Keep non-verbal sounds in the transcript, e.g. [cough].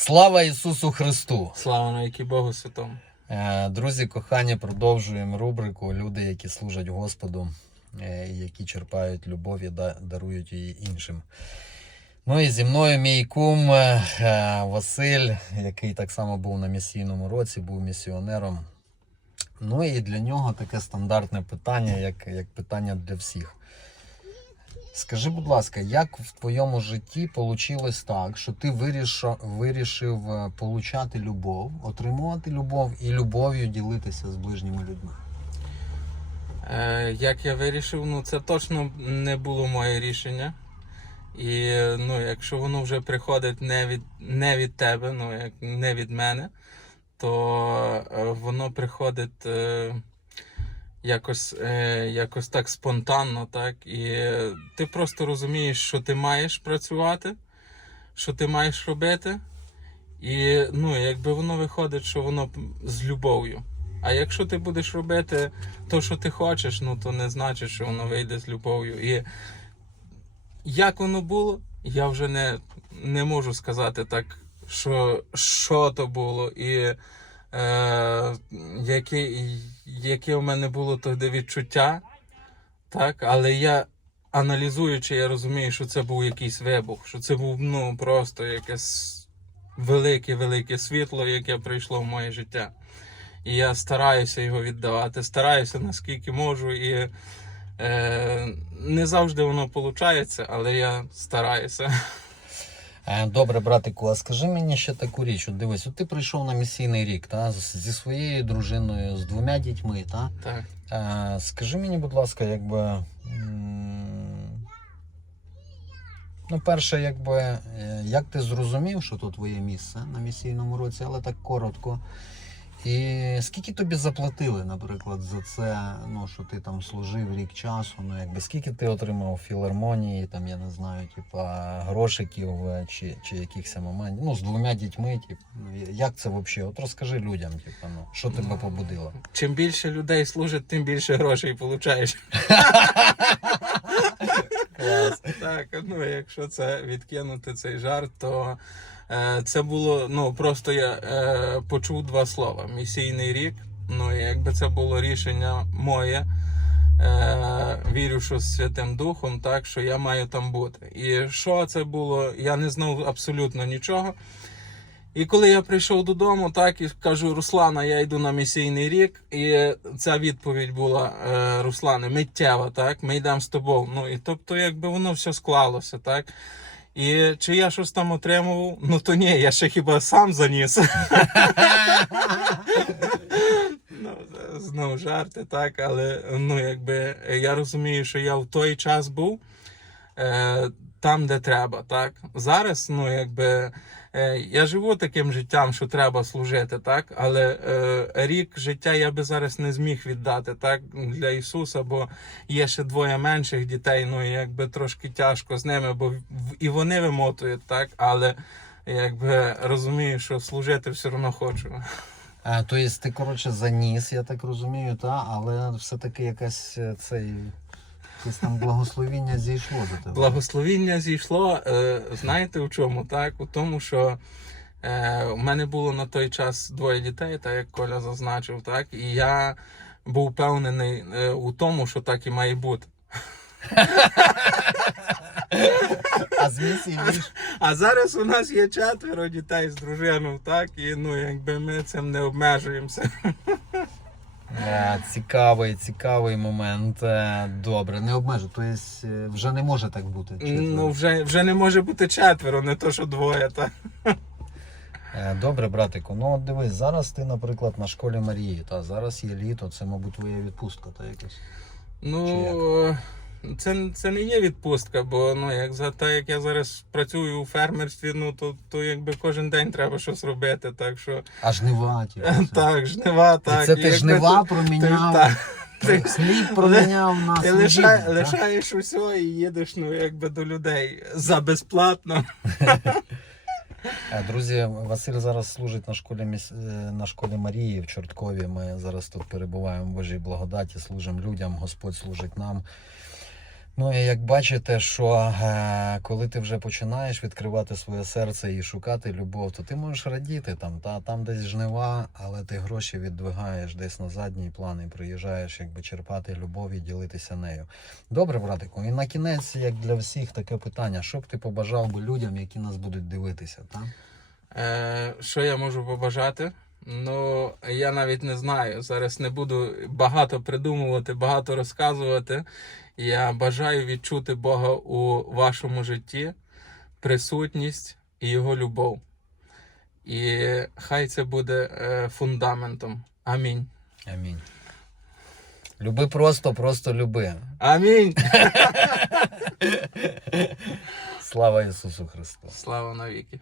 Слава Ісусу Христу! Слава навіки Богу Святому. Е, Друзі, кохані, продовжуємо рубрику Люди, які служать Господу, е, і які черпають любов і дарують її іншим. Ну і зі мною мій кум е, Василь, який так само був на місійному році, був місіонером. Ну і для нього таке стандартне питання, як, як питання для всіх. Скажи, будь ласка, як в твоєму житті вийшло так, що ти вирішив, вирішив е, получати любов, отримувати любов і любов'ю ділитися з ближніми людьми? Е, як я вирішив, ну це точно не було моє рішення. І ну, якщо воно вже приходить не від, не від тебе, ну як не від мене, то е, воно приходить е, якось, е, якось так спонтанно, так? І ти просто розумієш, що ти маєш працювати, що ти маєш робити. І ну, якби воно виходить, що воно з любов'ю. А якщо ти будеш робити то, що ти хочеш, ну то не значить, що воно вийде з любов'ю. І як воно було, я вже не, не можу сказати так, що, що то було, і яке, яке в мене було тоді відчуття. Так, але я аналізуючи, я розумію, що це був якийсь вибух, що це був ну просто якесь велике-велике світло, яке прийшло в моє життя. І я стараюся його віддавати, стараюся наскільки можу. І е, не завжди воно виходить, але я стараюся. Е, Добре, братику, а скажи мені ще таку річ. От дивись, от ти прийшов на місійний рік та, зі своєю дружиною, з двома дітьми. Та? Так. Е, Скажи мені, будь ласка, якби. Ну, перше, якби, е, як ти зрозумів, що то твоє місце на місійному році, але так коротко. І скільки тобі заплатили, наприклад, за це, ну, що ти там служив рік часу, ну якби скільки ти отримав філармонії, там, я не знаю, типа грошиків е, чи, чи якихось моментів, ну, з двома дітьми, типу, ну, як це взагалі? От розкажи людям, типу, ну, що тебе побудило. Чим більше людей служить, тим більше грошей получаєш. [laughs] Клас. Так, ну якщо це відкинути цей жарт, то це було ну просто я е, почув два слова: місійний рік. Ну і якби це було рішення моє. Е, вірю, що з Святим Духом, так що я маю там бути. І що це було, я не знав абсолютно нічого. І коли я прийшов додому, так і кажу, Руслана, я йду на місійний рік. І ця відповідь була е, Руслане, миттєва, так, ми йдемо з тобою. Ну і тобто, якби воно все склалося, так. І чи я щось там отримував? Ну то ні, я ще хіба сам заніс. [laughs] Ну, знову жарти, так, але ну, якби я розумію, що я в той час був е, там, де треба. Так? Зараз, ну, якби е, я живу таким життям, що треба служити, так? але е, рік життя я би зараз не зміг віддати так, для Ісуса, бо є ще двоє менших дітей, ну якби трошки тяжко з ними, бо і вони вимотують, так, але якби розумію, що служити все одно хочу. А, то є ти, коротше, заніс, я так розумію, та? але все-таки якась е, цей. Якесь там благословіння зійшло до тебе. Благословіння зійшло, е, знаєте в чому? Так? У тому, що е, у мене було на той час двоє дітей, так як Коля зазначив, так? і я був впевнений е, у тому, що так і має бути. А з місії А зараз у нас є четверо дітей з дружиною, так? І ну, якби ми цим не обмежуємося. Е, цікавий, цікавий момент. Е, Добре, не обмежу. Тобто вже не може так бути. четверо. Ну, вже, вже не може бути четверо, не то, що двоє. Так? Е, Добре, братику. Ну от дивись, зараз ти, наприклад, на школі Марії, та зараз є літо, це, мабуть, твоя відпустка, та якась. Ну, це, це не є відпустка, бо ну, як за те, як я зараз працюю у фермерстві, ну то, то якби кожен день треба щось робити. Так що А жнива, типу, так, жнива, І так. це і ти жнива ти- проміняв. так. Ти проміняв на Ти служіння, лишай, та? лишаєш усе і їдеш ну, якби до людей за безплатно. [laughs] Е, Друзі, Василь зараз служить на школі міс- е, на школі Марії в Чорткові. Ми зараз тут перебуваємо в Божій благодаті, служимо людям, Господь служить нам. Ну і як бачите, що е, коли ти вже починаєш відкривати своє серце і шукати любов, то ти можеш радіти там, та там десь жнива, але ти гроші віддвигаєш десь на задній план і приїжджаєш, якби черпати любов і ділитися нею. Добре, братику, і на кінець, як для всіх, таке питання: що б ти побажав би людям, які нас будуть дивитися? Та? Е, що я можу побажати? Ну, я навіть не знаю. Зараз не буду багато придумувати, багато розказувати. Я бажаю відчути Бога у вашому житті, присутність і Його любов. І хай це буде е, фундаментом. Амінь. Амінь. Люби просто, просто люби. Амінь. [laughs] Слава Ісусу Христу! Слава навіки.